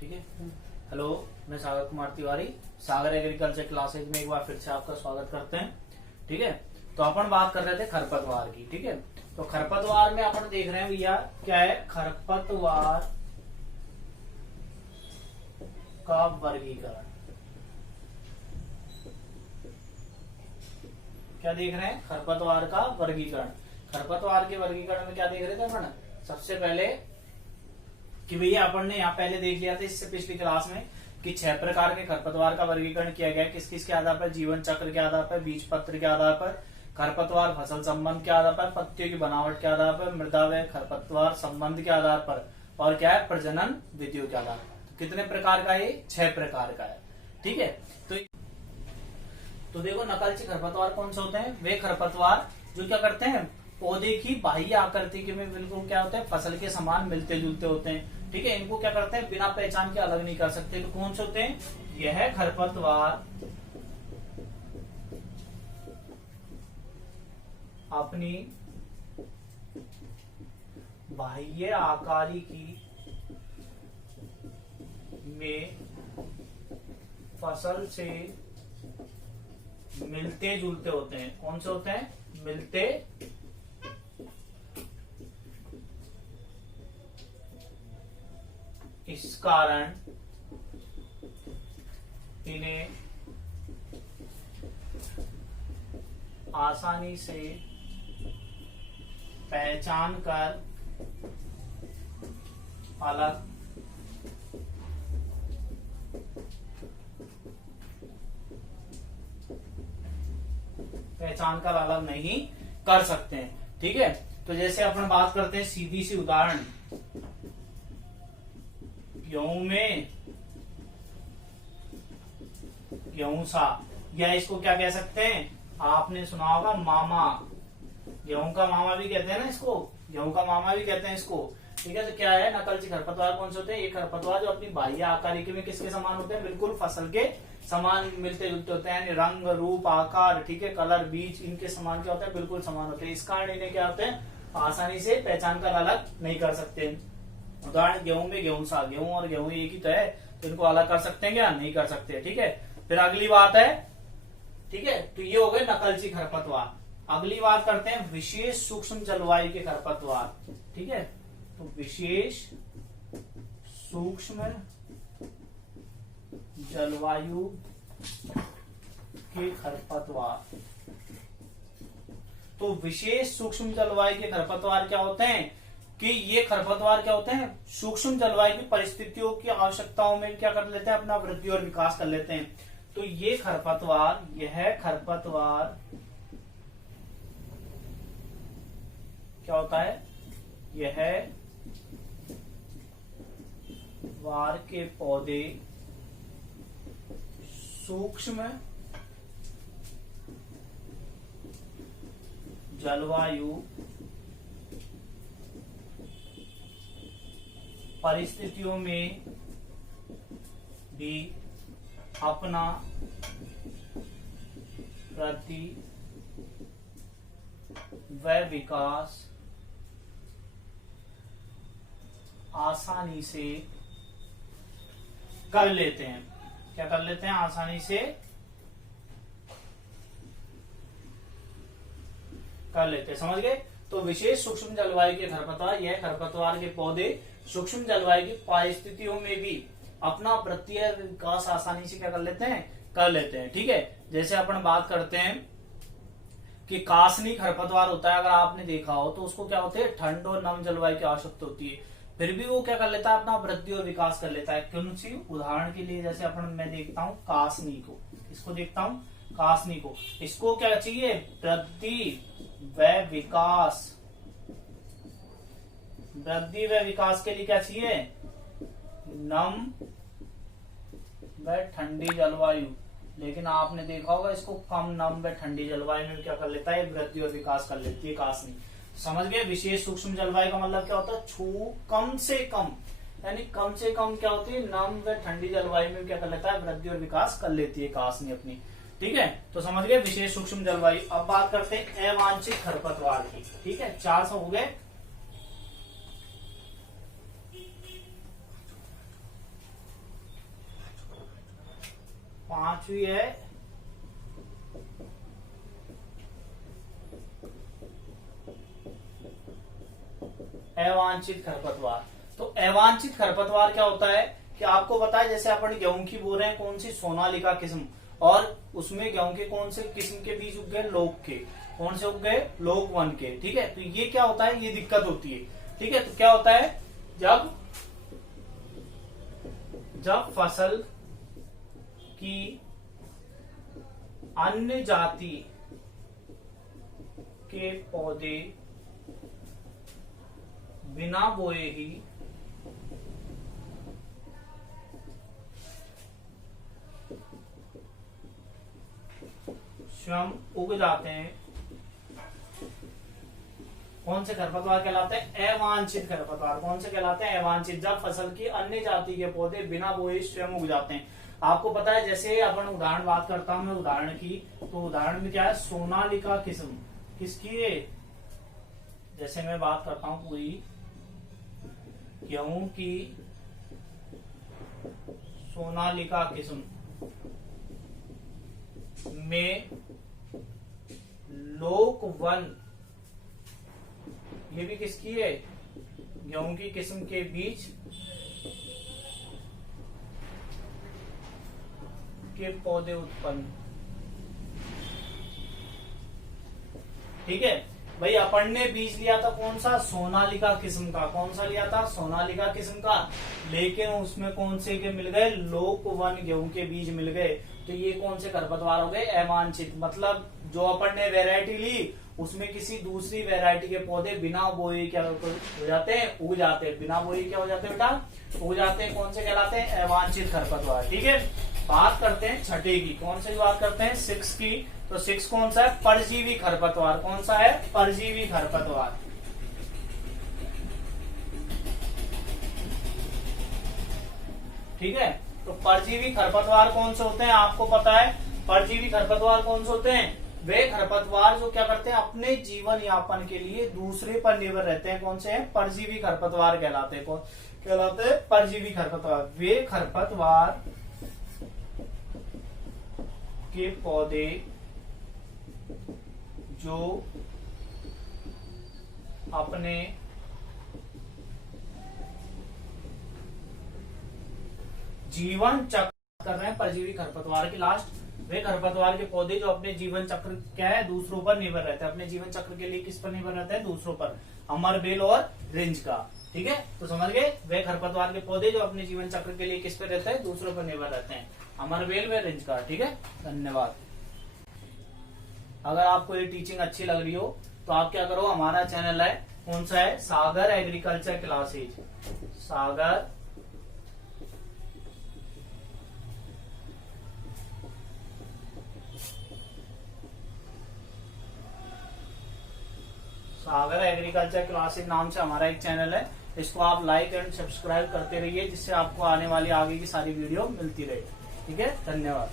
ठीक है। हेलो, मैं सागर कुमार तिवारी, सागर एग्रीकल्चर क्लासेज में एक बार फिर से आपका स्वागत करते हैं। ठीक है, तो अपन बात कर रहे थे खरपतवार की। ठीक है, तो खरपतवार में अपन देख रहे हैं भैया क्या है, खरपतवार का वर्गीकरण। क्या देख रहे हैं? खरपतवार का वर्गीकरण। खरपतवार के वर्गीकरण में क्या देख रहे थे अपन? सबसे पहले कि भैया अपन ने यहाँ पहले देख लिया था इससे पिछली क्लास में कि 6 प्रकार के खरपतवार का वर्गीकरण किया गया। किस किस के आधार पर? जीवन चक्र के आधार पर, बीज पत्र के आधार पर, खरपतवार फसल संबंध के आधार पर, पत्तियों की बनावट के आधार पर, मृदा व खरपतवार संबंध के आधार पर, और क्या है, प्रजनन विधियों के आधार पर। कितने प्रकार का? ये 6 प्रकार का है। ठीक है, तो देखो नकलची खरपतवार कौन से होते हैं? वे खरपतवार जो क्या करते हैं, पौधे की बाह्य आकृति के में बिल्कुल क्या होते हैं, फसल के समान मिलते जुलते होते हैं। ठीक है, इनको क्या करते हैं, बिना पहचान के अलग नहीं कर सकते। तो कौन से होते हैं? यह खरपतवार अपनी बाह्य आकारिकी में फसल से मिलते जुलते होते हैं। कौन से होते हैं? मिलते इस कारण इन्हें आसानी से पहचान कर अलग नहीं कर सकते हैं। ठीक है, तो जैसे अपन बात करते हैं सीधी सी उदाहरण, गेहूं में गेहूं सा, या इसको क्या कह सकते हैं, आपने सुना होगा मामा। गेहूं का मामा भी कहते हैं ना इसको, गेहूं का मामा भी कहते हैं इसको। ठीक है, तो क्या है, नकलची खरपतवार कौन से होते हैं? ये खरपतवार जो अपनी बाह्य आकारिकी में किसके समान होते हैं? बिल्कुल फसल के समान मिलते जुलते होते हैं, यानी रंग रूप आकार, ठीक है, कलर, बीज, इनके समान क्या होते हैं? बिल्कुल समान होते हैं। इस कारण इन्हें क्या होते हैं, आसानी से पहचान कर अलग नहीं कर सकते। उदाहरण, गेहूं में गेहूं सा, गेहूं और गेहूं एक ही तो है, तो इनको अलग कर सकते हैं क्या? नहीं कर सकते। ठीक है, फिर अगली बात है, ठीक है, तो ये हो गए नकलची खरपतवार। अगली बात करते हैं विशेष सूक्ष्म जलवायु के खरपतवार। ठीक है, तो विशेष सूक्ष्म जलवायु के खरपतवार। तो विशेष सूक्ष्म जलवायु के खरपतवार क्या होते हैं कि ये खरपतवार क्या होते हैं, सूक्ष्म जलवायु की परिस्थितियों की आवश्यकताओं में क्या कर लेते हैं, अपना वृद्धि और विकास कर लेते हैं। तो ये खरपतवार, यह खरपतवार क्या होता है, यह वार के पौधे सूक्ष्म जलवायु परिस्थितियों में भी अपना वृद्धि व विकास आसानी से कर लेते हैं। क्या कर लेते हैं? आसानी से कर लेते हैं। समझ गए? तो विशेष सूक्ष्म जलवायु के खरपतवार, यह खरपतवार के पौधे सूक्ष्म जलवायु की परिस्थितियों में भी अपना वृद्धि विकास आसानी से क्या कर लेते हैं, कर लेते हैं। ठीक है, जैसे अपन बात करते हैं कि कासनी खरपतवार होता है, अगर आपने देखा हो तो उसको क्या होते हैं, ठंड और नम जलवायु की आवश्यकता होती है, फिर भी वो क्या कर लेता है, अपना वृद्धि और विकास कर लेता है। कौन सी? उदाहरण के लिए जैसे अपन, मैं देखता हूं कासनी को, इसको देखता हूं कासनी को, इसको क्या चाहिए, वृद्धि व विकास। वृद्धि व विकास के लिए क्या चाहिए, नम व ठंडी जलवायु। लेकिन आपने देखा होगा इसको कम नम व ठंडी जलवायु में क्या कर लेता है, वृद्धि और विकास कर लेती है कासनी। समझ गए? विशेष सूक्ष्म जलवायु का मतलब क्या होता है, कम से कम, यानी कम से कम क्या होती है, नम व ठंडी जलवायु में क्या कर लेता है, वृद्धि और विकास कर लेती है कासनी अपनी। ठीक है, तो समझ गए विशेष सूक्ष्म जलवायु। अब बात करते हैं अवांछित खरपतवार की। ठीक है, 400 हो गए। पांचवी है अवांछित खरपतवार। तो अवांछित खरपतवार क्या होता है कि आपको पता है जैसे अपन गेहूं की बो रहे हैं कौन सी सोनालिका किस्म, और उसमें गेहूं के कौन से किस्म के बीज उग गए, लोक के। कौन से उग गए, लोक 1 के। ठीक है, तो ये क्या होता है, ये दिक्कत होती है। ठीक है, तो क्या होता है, जब फसल की अन्य जाति के पौधे बिना बोए ही स्वयं उग जाते हैं, कौन से खरपतवार कहलाते हैं, अवांछित खरपतवार। कौन से कहलाते हैं, अवांछित। जब फसल की अन्य जाति के पौधे बिना बोए स्वयं उग जाते हैं। आपको पता है जैसे अपन उदाहरण बात करता हूं मैं उदाहरण की, तो उदाहरण में क्या है, सोनालिका किस्म किसकी है, जैसे मैं बात करता हूं पूरी गेहूं की सोनालिका किस्म में लोक 1, ये भी किसकी है, गेहूं की किस्म के बीज के पौधे उत्पन्न। ठीक है भाई, अपन ने बीज लिया था कौन सा, सोनालिका किस्म का। कौन सा लिया था, सोनालिका किस्म का, लेकिन उसमें कौन से के मिल गए, लोक 1 गेहूं के बीज मिल गए। तो ये कौन से खरपतवार हो गए, अवांछित। मतलब जो अपन ने वैरायटी ली उसमें किसी दूसरी वैरायटी के पौधे बिना बोए क्या हो जाते हैं, उग जाते हैं। बिना बोए क्या हो जाते हैं बेटा, उग जाते हैं। कौन से कहलाते हैं, अवांछित खरपतवार। ठीक है, बात करते हैं छठे की। कौन से बात करते हैं, 6 की। तो 6 कौन सा है, परजीवी खरपतवार। कौन सा है, परजीवी खरपतवार। ठीक है, तो परजीवी खरपतवार कौन से होते हैं, आपको पता है परजीवी खरपतवार कौन से होते हैं, वे खरपतवार जो क्या करते हैं, अपने जीवन यापन के लिए दूसरे पर निर्भर रहते हैं। कौन से हैं, परजीवी खरपतवार कहलाते हैं। कौन कहलाते हैं, परजीवी खरपतवार। वे खरपतवार के पौधे जो अपने जीवन चक्र कर रहे हैं, परजीवी खरपतवार की लास्ट, वे खरपतवार के पौधे जो अपने जीवन चक्र क्या है, दूसरों पर निर्भर रहते हैं। अपने जीवन चक्र के लिए किस पर निर्भर रहते हैं, दूसरों पर, अमरबेल और रिंज का। ठीक है, तो समझ गए, वे खरपतवार के पौधे जो अपने जीवन चक्र के लिए किस पर रहते हैं, दूसरों पर निर्भर रहते हैं, अमरबेल व रिंज का। ठीक है, धन्यवाद। अगर आपको ये टीचिंग अच्छी लग रही हो तो आप क्या करो, हमारा चैनल है कौन सा है, सागर एग्रीकल्चर क्लासेज। सागर एग्रीकल्चर क्लासेज नाम से हमारा एक चैनल है। इसको आप लाइक एंड सब्सक्राइब करते रहिए, जिससे आपको आने वाली आगे की सारी वीडियो मिलती रहे। ठीक है, धन्यवाद।